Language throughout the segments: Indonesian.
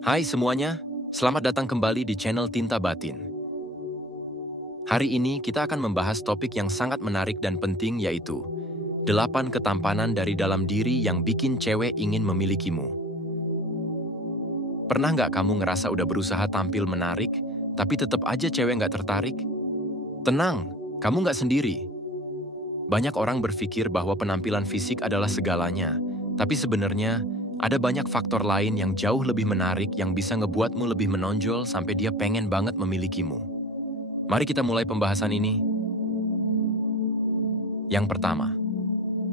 Hai semuanya, selamat datang kembali di channel Tinta Batin. Hari ini kita akan membahas topik yang sangat menarik dan penting yaitu 8 ketampanan dari dalam diri yang bikin cewek ingin memilikimu. Pernah nggak kamu ngerasa udah berusaha tampil menarik, tapi tetap aja cewek nggak tertarik? Tenang, kamu nggak sendiri. Banyak orang berpikir bahwa penampilan fisik adalah segalanya, tapi sebenarnya ada banyak faktor lain yang jauh lebih menarik yang bisa ngebuatmu lebih menonjol sampai dia pengen banget memilikimu. Mari kita mulai pembahasan ini. Yang pertama,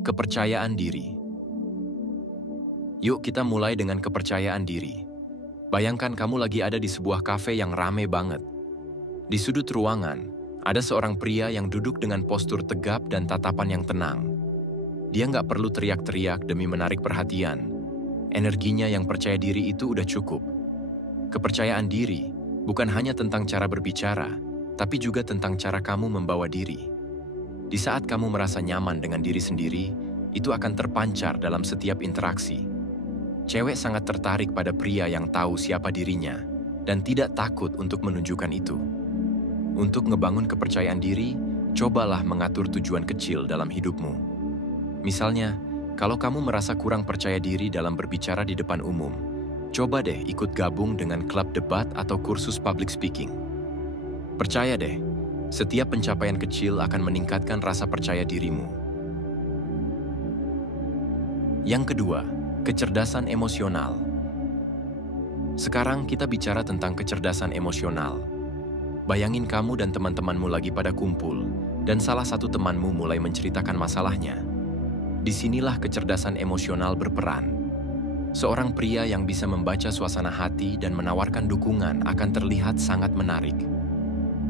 kepercayaan diri. Yuk kita mulai dengan kepercayaan diri. Bayangkan kamu lagi ada di sebuah kafe yang rame banget. Di sudut ruangan, ada seorang pria yang duduk dengan postur tegap dan tatapan yang tenang. Dia nggak perlu teriak-teriak demi menarik perhatian. Energinya yang percaya diri itu udah cukup. Kepercayaan diri bukan hanya tentang cara berbicara, tapi juga tentang cara kamu membawa diri. Di saat kamu merasa nyaman dengan diri sendiri, itu akan terpancar dalam setiap interaksi. Cewek sangat tertarik pada pria yang tahu siapa dirinya dan tidak takut untuk menunjukkan itu. Untuk ngebangun kepercayaan diri, cobalah mengatur tujuan kecil dalam hidupmu. Misalnya, kalau kamu merasa kurang percaya diri dalam berbicara di depan umum, coba deh ikut gabung dengan klub debat atau kursus public speaking. Percaya deh, setiap pencapaian kecil akan meningkatkan rasa percaya dirimu. Yang kedua, kecerdasan emosional. Sekarang kita bicara tentang kecerdasan emosional. Bayangin kamu dan teman-temanmu lagi pada kumpul, dan salah satu temanmu mulai menceritakan masalahnya. Disinilah kecerdasan emosional berperan. Seorang pria yang bisa membaca suasana hati dan menawarkan dukungan akan terlihat sangat menarik.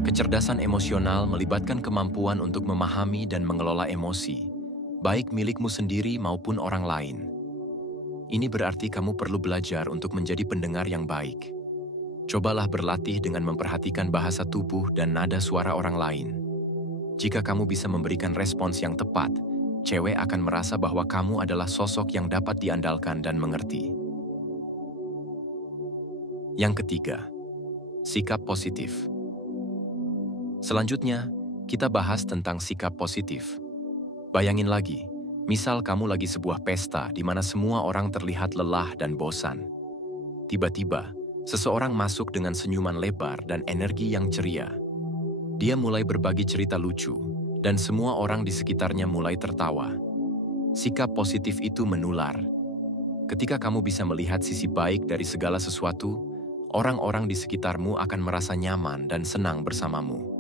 Kecerdasan emosional melibatkan kemampuan untuk memahami dan mengelola emosi, baik milikmu sendiri maupun orang lain. Ini berarti kamu perlu belajar untuk menjadi pendengar yang baik. Cobalah berlatih dengan memperhatikan bahasa tubuh dan nada suara orang lain. Jika kamu bisa memberikan respons yang tepat, cewek akan merasa bahwa kamu adalah sosok yang dapat diandalkan dan mengerti. Yang ketiga, sikap positif. Selanjutnya, kita bahas tentang sikap positif. Bayangin lagi, misal kamu lagi sebuah pesta di mana semua orang terlihat lelah dan bosan. Tiba-tiba, seseorang masuk dengan senyuman lebar dan energi yang ceria. Dia mulai berbagi cerita lucu, dan semua orang di sekitarnya mulai tertawa. Sikap positif itu menular. Ketika kamu bisa melihat sisi baik dari segala sesuatu, orang-orang di sekitarmu akan merasa nyaman dan senang bersamamu.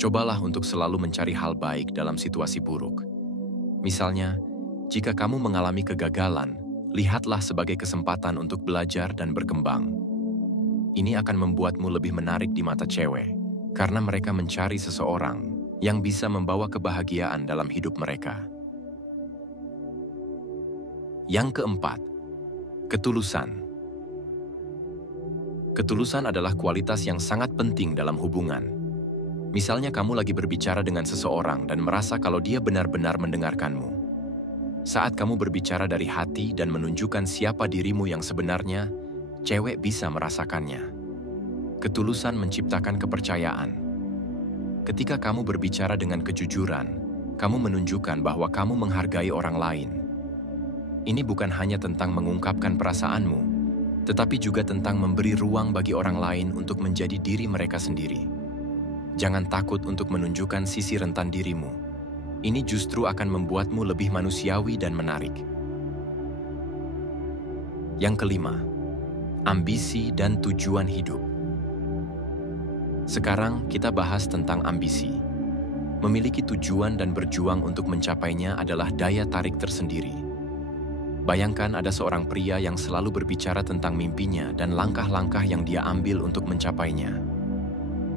Cobalah untuk selalu mencari hal baik dalam situasi buruk. Misalnya, jika kamu mengalami kegagalan, lihatlah sebagai kesempatan untuk belajar dan berkembang. Ini akan membuatmu lebih menarik di mata cewek, karena mereka mencari seseorang yang bisa membawa kebahagiaan dalam hidup mereka. Yang keempat, ketulusan. Ketulusan adalah kualitas yang sangat penting dalam hubungan. Misalnya kamu lagi berbicara dengan seseorang dan merasa kalau dia benar-benar mendengarkanmu. Saat kamu berbicara dari hati dan menunjukkan siapa dirimu yang sebenarnya, cewek bisa merasakannya. Ketulusan menciptakan kepercayaan. Ketika kamu berbicara dengan kejujuran, kamu menunjukkan bahwa kamu menghargai orang lain. Ini bukan hanya tentang mengungkapkan perasaanmu, tetapi juga tentang memberi ruang bagi orang lain untuk menjadi diri mereka sendiri. Jangan takut untuk menunjukkan sisi rentan dirimu. Ini justru akan membuatmu lebih manusiawi dan menarik. Yang kelima, ambisi dan tujuan hidup. Sekarang kita bahas tentang ambisi. Memiliki tujuan dan berjuang untuk mencapainya adalah daya tarik tersendiri. Bayangkan ada seorang pria yang selalu berbicara tentang mimpinya dan langkah-langkah yang dia ambil untuk mencapainya.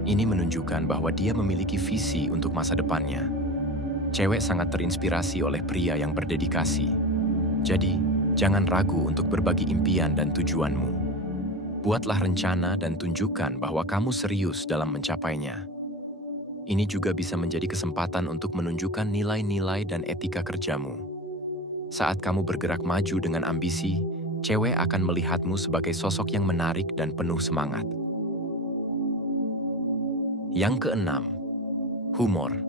Ini menunjukkan bahwa dia memiliki visi untuk masa depannya. Cewek sangat terinspirasi oleh pria yang berdedikasi. Jadi, jangan ragu untuk berbagi impian dan tujuanmu. Buatlah rencana dan tunjukkan bahwa kamu serius dalam mencapainya. Ini juga bisa menjadi kesempatan untuk menunjukkan nilai-nilai dan etika kerjamu. Saat kamu bergerak maju dengan ambisi, cewek akan melihatmu sebagai sosok yang menarik dan penuh semangat. Yang keenam, humor.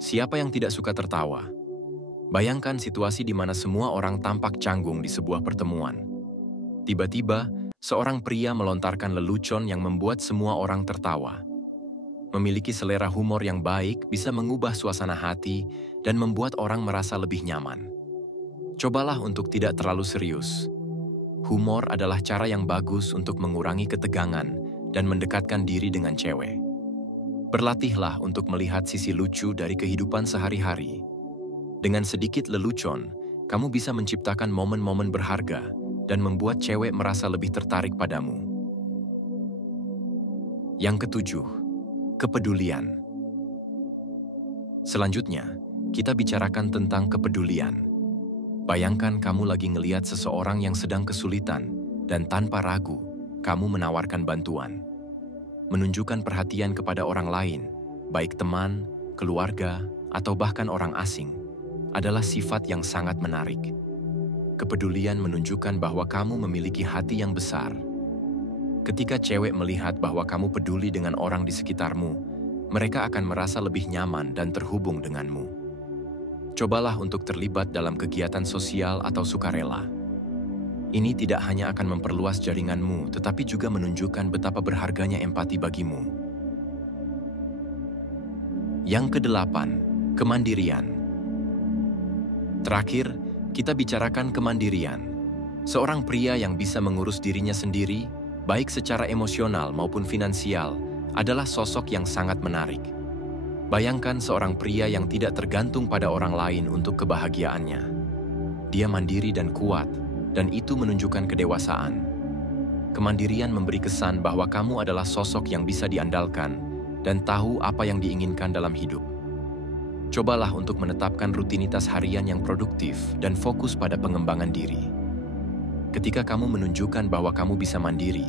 Siapa yang tidak suka tertawa? Bayangkan situasi di mana semua orang tampak canggung di sebuah pertemuan. Tiba-tiba, seorang pria melontarkan lelucon yang membuat semua orang tertawa. Memiliki selera humor yang baik bisa mengubah suasana hati dan membuat orang merasa lebih nyaman. Cobalah untuk tidak terlalu serius. Humor adalah cara yang bagus untuk mengurangi ketegangan dan mendekatkan diri dengan cewek. Berlatihlah untuk melihat sisi lucu dari kehidupan sehari-hari. Dengan sedikit lelucon, kamu bisa menciptakan momen-momen berharga dan membuat cewek merasa lebih tertarik padamu. Yang ketujuh, kepedulian. Selanjutnya, kita bicarakan tentang kepedulian. Bayangkan kamu lagi ngeliat seseorang yang sedang kesulitan dan tanpa ragu, kamu menawarkan bantuan. Menunjukkan perhatian kepada orang lain, baik teman, keluarga, atau bahkan orang asing, adalah sifat yang sangat menarik. Kepedulian menunjukkan bahwa kamu memiliki hati yang besar. Ketika cewek melihat bahwa kamu peduli dengan orang di sekitarmu, mereka akan merasa lebih nyaman dan terhubung denganmu. Cobalah untuk terlibat dalam kegiatan sosial atau sukarela. Ini tidak hanya akan memperluas jaringanmu, tetapi juga menunjukkan betapa berharganya empati bagimu. Yang kedelapan, kemandirian. Terakhir, kita bicarakan kemandirian. Seorang pria yang bisa mengurus dirinya sendiri, baik secara emosional maupun finansial, adalah sosok yang sangat menarik. Bayangkan seorang pria yang tidak tergantung pada orang lain untuk kebahagiaannya. Dia mandiri dan kuat, dan itu menunjukkan kedewasaan. Kemandirian memberi kesan bahwa kamu adalah sosok yang bisa diandalkan dan tahu apa yang diinginkan dalam hidup. Cobalah untuk menetapkan rutinitas harian yang produktif dan fokus pada pengembangan diri. Ketika kamu menunjukkan bahwa kamu bisa mandiri,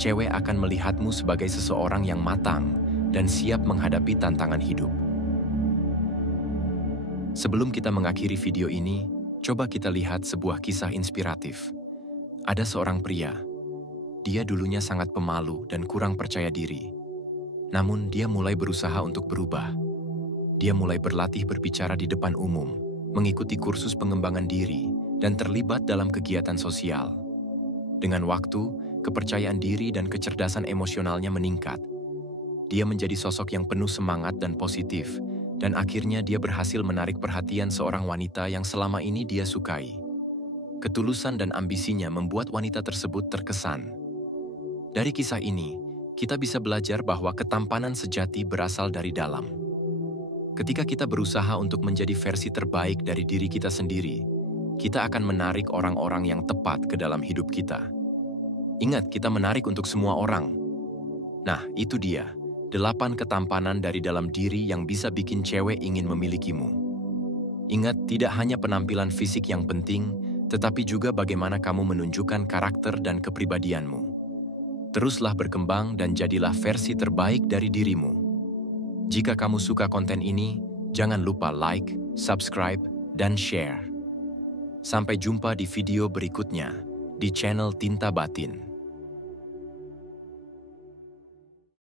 cewek akan melihatmu sebagai seseorang yang matang dan siap menghadapi tantangan hidup. Sebelum kita mengakhiri video ini, coba kita lihat sebuah kisah inspiratif. Ada seorang pria. Dia dulunya sangat pemalu dan kurang percaya diri. Namun dia mulai berusaha untuk berubah. Dia mulai berlatih berbicara di depan umum, mengikuti kursus pengembangan diri, dan terlibat dalam kegiatan sosial. Dengan waktu, kepercayaan diri dan kecerdasan emosionalnya meningkat. Dia menjadi sosok yang penuh semangat dan positif, dan akhirnya dia berhasil menarik perhatian seorang wanita yang selama ini dia sukai. Ketulusan dan ambisinya membuat wanita tersebut terkesan. Dari kisah ini, kita bisa belajar bahwa ketampanan sejati berasal dari dalam. Ketika kita berusaha untuk menjadi versi terbaik dari diri kita sendiri, kita akan menarik orang-orang yang tepat ke dalam hidup kita. Ingat, kita menarik untuk semua orang. Nah, itu dia, 8 ketampanan dari dalam diri yang bisa bikin cewek ingin memilikimu. Ingat, tidak hanya penampilan fisik yang penting, tetapi juga bagaimana kamu menunjukkan karakter dan kepribadianmu. Teruslah berkembang dan jadilah versi terbaik dari dirimu. Jika kamu suka konten ini, jangan lupa like, subscribe, dan share. Sampai jumpa di video berikutnya di channel Tinta Batin.